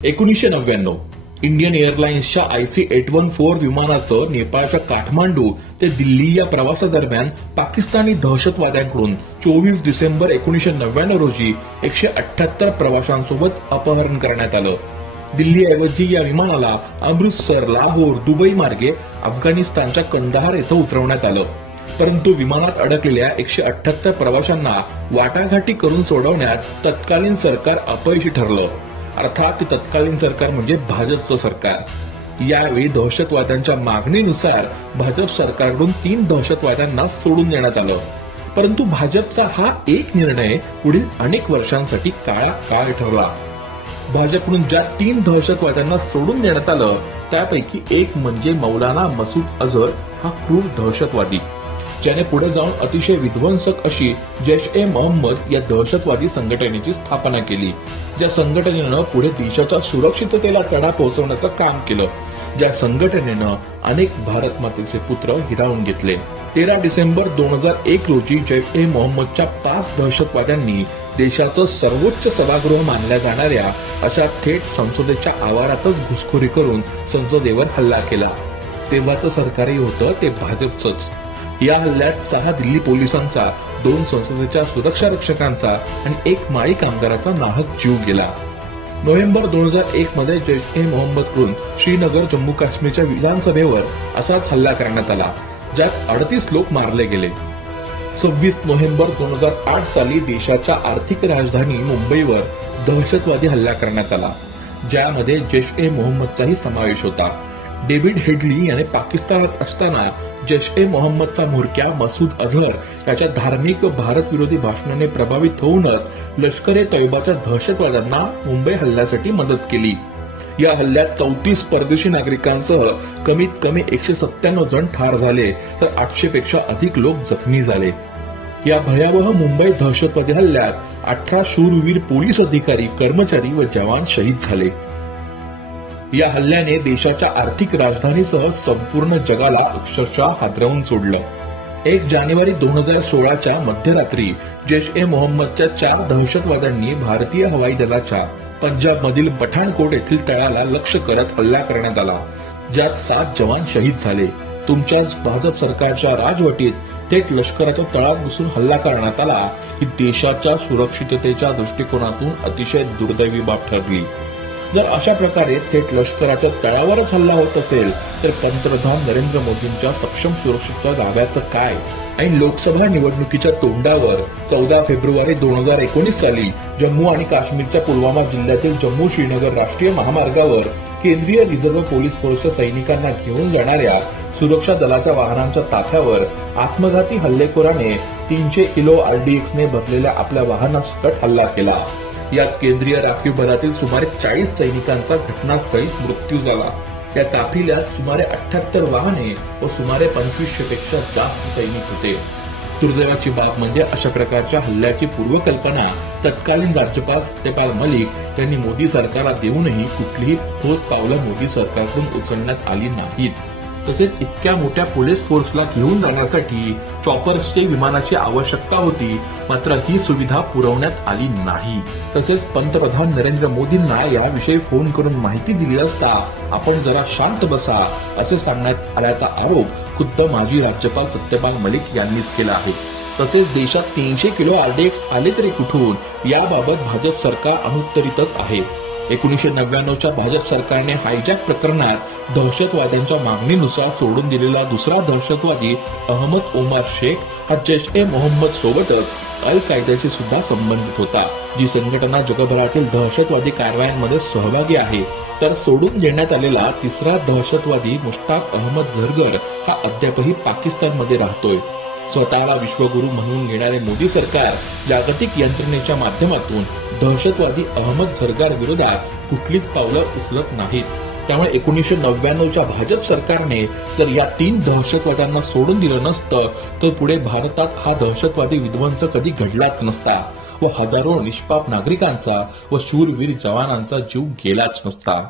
1999 Indian एअरलाइन्सच्या IC-814 विमानाचं नेपाळच्या काठमांडू ते दिल्ली या प्रवासादरम्यान पाकिस्तानी दहशतवाद्यांकडून 24 डिसेंबर 1999 रोजी 178 प्रवाशांसोबत अपहरण करण्यात आलं. दिल्लीऐवजी या विमानाला अमृतसर, लाहोर, दुबई मार्गे अफगाणिस्तानच्या कंदाहार येथे उतरवण्यात आलं. परंतु विमानात अडकलेल्या 178 प्रवाशांना वाटाघाटी करून सोडवण्यात तत्कालीन सरकार अपयशी ठरलं. अर्थात ते तत्कालीन सरकार म्हणजे भाजपचं सरकार. यावेळी दहशतवाद्यांच्या मागणीनुसार भाजप सरकारकडून 3 दहशतवाद्यांना सोडून देण्यात आलं. परंतु भाजपचा हा एक निर्णय पुढील अनेक वर्षांसाठी काळा काळ ठरला. भाजपकडून ज्या 3 दहशतवाद्यांना सोडून देण्यात आलं त्यापैकी एक म्हणजे मौलाना मसूद अझहर हा क्रूर दहशतवादी, ज्याने पुढे जाऊन अतिशय विध्वंसक अशी जैश-ए-मोहम्मद या दहशतवादी संघटनेची स्थापना केली. ज्या संघटनेनं पुढे देशाच्या सुरक्षिततेला तडा पोहोचवण्याचं काम केलं. ज्या संघटनेनं अनेक भारत मातेचे पुत्र हिरावून घेतले. 13 डिसेंबर 2001 रोजी जैश-ए-मोहम्मदच्या 5 दहशतवाद्यांनी देशाचं सर्वोच्च सभागृह मानल्या जाणाऱ्या अशा थेट संसदेच्या आवारातच घुसखोरी करून संसदेवर हल्ला केला. तेव्हाचं सरकारही होतं ते भाजपचंच. या हल्ल्यात 6 दिल्ली पोलिसांचा, 2 संसदेच्या सुरक्षा रक्षकांचा आणि 1 माळी कामगाराचा नाहक जीव गेला. नोव्हेंबर 2001 मध्ये जैश-ए-मोहम्मदकडून श्रीनगर, जम्मू काश्मीरच्या विधानसभेवर असाच हल्ला करण्यात आला, ज्यात 38 लोक मारले गेले. 26 नोव्हेंबर 2008 साली देशाच्या आर्थिक राजधानी मुंबईवर दहशतवादी हल्ला करण्यात आला, ज्यामध्ये जैश-ए-मोहम्मदचाही समावेश होता. डेव्हिड हेडली याने पाकिस्तानात असताना जैश-ए-मोहम्मदचा म्होरक्या मसूद अझहर याच्या धार्मिक भारत विरोधी भाषणाने प्रभावित होऊनच लष्कर-ए-तैयबाच्या दहशतवाद्यांना मुंबई हल्ल्यासाठी मदत केली. या हल्ल्यात 34 परदेशी नागरिकांसह कमीत कमी 197 जण ठार झाले, तर 800 पेक्षा अधिक लोक जखमी झाले. या भयावह मुंबई दहशतवादी हल्ल्यात 18 शूरवीर पोलीस अधिकारी, कर्मचारी व जवान शहीद झाले. या हल्ल्याने देशाच्या आर्थिक राजधानीसह संपूर्ण जगाला अक्षरशः हादरवून सोडलं. 1 जानेवारी 2016च्या मध्यरात्री जैश-ए-मोहम्मदच्या 4 दहशतवाद्यांनी भारतीय हवाई दलाच्या पंजाबमधील पठाणकोट येथील तळाला लक्ष्य करत हल्ला करण्यात आला, ज्यात 7 जवान शहीद झाले. तुमच्याच भाजप सरकारच्या राजवटीत थेट लष्कराच्या तळात घुसून हल्ला करण्यात आला ही देशाच्या सुरक्षिततेच्या दृष्टिकोनातून अतिशय दुर्दैवी बाब ठरली. जर अशा प्रकारे थेट लष्कराच्या तळावरच हल्ला होत असेल तर पंतप्रधान नरेंद्र मोदींच्या सक्षम सुरक्षेच्या दाव्याचं काय? आणि लोकसभा निवडणुकीच्या तोंडावर 14 फेब्रुवारी 2019 साली जम्मू आणि काश्मीरच्या पुलवामा जिल्ह्यातील जम्मू-श्रीनगर राष्ट्रीय महामार्गावर केंद्रीय रिझर्व्ह पोलीस फोर्सच्या सैनिकांना घेऊन जाणाऱ्या सुरक्षा दलाच्या वाहनांच्या ताफ्यावर आत्मघाती हल्लेखोराने 300 किलो RDXने भरलेल्या आपल्या वाहनासकट हल्ला केला. यात केंद्रीय राखीव बलातील सुमारे 40 सैनिकांचा घटनास्थळीच मृत्यू झाला. या काफिल्यात सुमारे 78 वाहने व सुमारे 2500 पेक्षा जास्त सैनिक होते. दुर्दैवाची बाब म्हणजे अशा प्रकारच्या हल्ल्याची पूर्वकल्पना तत्कालीन राज्यपाल सत्यपाल मलिक यांनी मोदी सरकारला देऊनही कुठलीही ठोस पावलं मोदी सरकारकडून उचलण्यात आली नाहीत. तसेच इतक्या मोठ्या पोलीस फोर्सला घेऊन जाण्यासाठी चॉपर्सची विमानाची आवश्यकता होती, मात्र ही सुविधा पुरवण्यात आली नाही. तसेच पंतप्रधान नरेंद्र मोदींना याविषयी फोन करून माहिती दिली असता आपण जरा शांत बसा असं सांगण्यात आल्याचा आरोप खुद्द माजी राज्यपाल सत्यपाल मलिक यांनीच केला आहे. तसेच देशात 300 किलो RDX आले तरी कुठून, याबाबत भाजप सरकार अनुत्तरितच आहे. 1999च्या भाजप सरकारने हायजॅक प्रकरणात दहशतवाद्यांच्या मागणीनुसार सोडून दिलेला दुसरा दहशतवादी अहमद ओमार शेख हा जैश-ए-मोहम्मद सोबतच अल-कायद्याशी सुद्धा संबंधित होता, जी संघटना जगभरातील दहशतवादी कारवायांमध्ये सहभागी आहे. तर सोडून देण्यात आलेला तिसरा दहशतवादी मुश्ताक अहमद झरगर हा अद्यापही पाकिस्तानमध्ये राहतोय. स्वतःला विश्वगुरू म्हणून घेणारे मोदी सरकार जागतिक यंत्रणेच्या माध्यमातून दहशतवादी अहमद झरगर विरोधात कुठलीच पावलं उचलत नाहीत. त्यामुळे 1999च्या भाजप सरकारने जर या 3 दहशतवाद्यांना सोडून दिलं नसतं तर पुढे भारतात हा दहशतवादी विध्वंस कधी घडलाच नसता व हजारो निष्पाप नागरिकांचा व शूरवीर जवानांचा जीव गेलाच नसता.